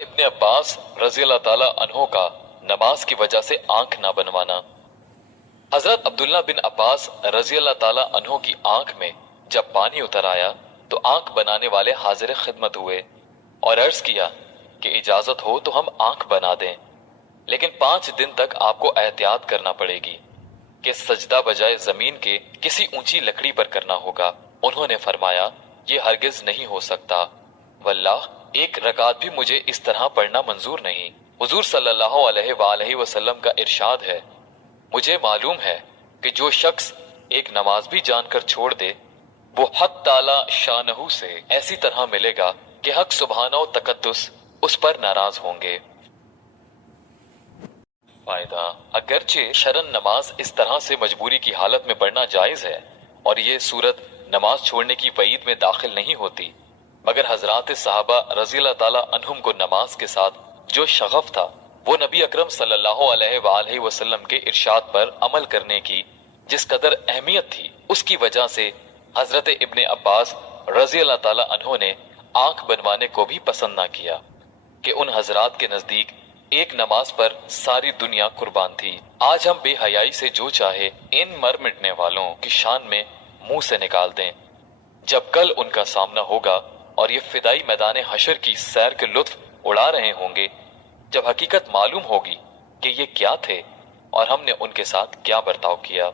इब्ने अब्बास रजी अल्लाह ताला अन्हो का नमाज की वजह से आंख ना बनवाना। हजरत अब्दुल्ला बिन अब्बास रजी अल्लाह ताला अन्हो की आंख में जब पानी उतर आया तो आंख बनाने वाले हाजिर खिदमत हुए और अर्ज किया कि इजाजत हो तो हम आंख बना दें, लेकिन 5 दिन तक आपको एहतियात करना पड़ेगी कि सजदा बजाय जमीन के किसी ऊंची लकड़ी पर करना होगा। उन्होंने फरमाया, ये हरगिज नहीं हो सकता, वल्लाह एक रकात भी मुझे इस तरह पढ़ना मंजूर नहीं। हुजूर सल्लल्लाहु अलैहि वसल्लम का इरशाद है, मुझे मालूम है कि जो शख्स एक नमाज भी जानकर छोड़ दे वो हक ताला शानहू से ऐसी तरह मिलेगा कि हक सुबहाना व तकद्दुस उस पर नाराज होंगे। फायदा, अगरचे शरन नमाज इस तरह से मजबूरी की हालत में पढ़ना जायज है और ये सूरत नमाज छोड़ने की वईद में दाखिल नहीं होती, मगर हजरात सहाबा रज़ी अल्लाह ताला अन्हुम को नमाज के साथ जो शगफ था वो नबी अकरम सल्लल्लाहु अलैहि वसल्लम के इरशाद पर अमल करने की जिस कदर अहमियत थी, उसकी वजह से हजरत इब्ने अब्बास रज़ी अल्लाह ताला अन्हु ने आंख बनवाने को भी पसंद ना किया कि उन हजरात के नजदीक एक नमाज पर सारी दुनिया कुर्बान थी। आज हम बेहयाई से जो चाहे इन मर मिटने वालों की शान में मुंह से निकाल दें, जब कल उनका सामना होगा और ये फिदाई मैदान हशर की सैर के लुत्फ उड़ा रहे होंगे, जब हकीकत मालूम होगी कि ये क्या थे और हमने उनके साथ क्या बर्ताव किया।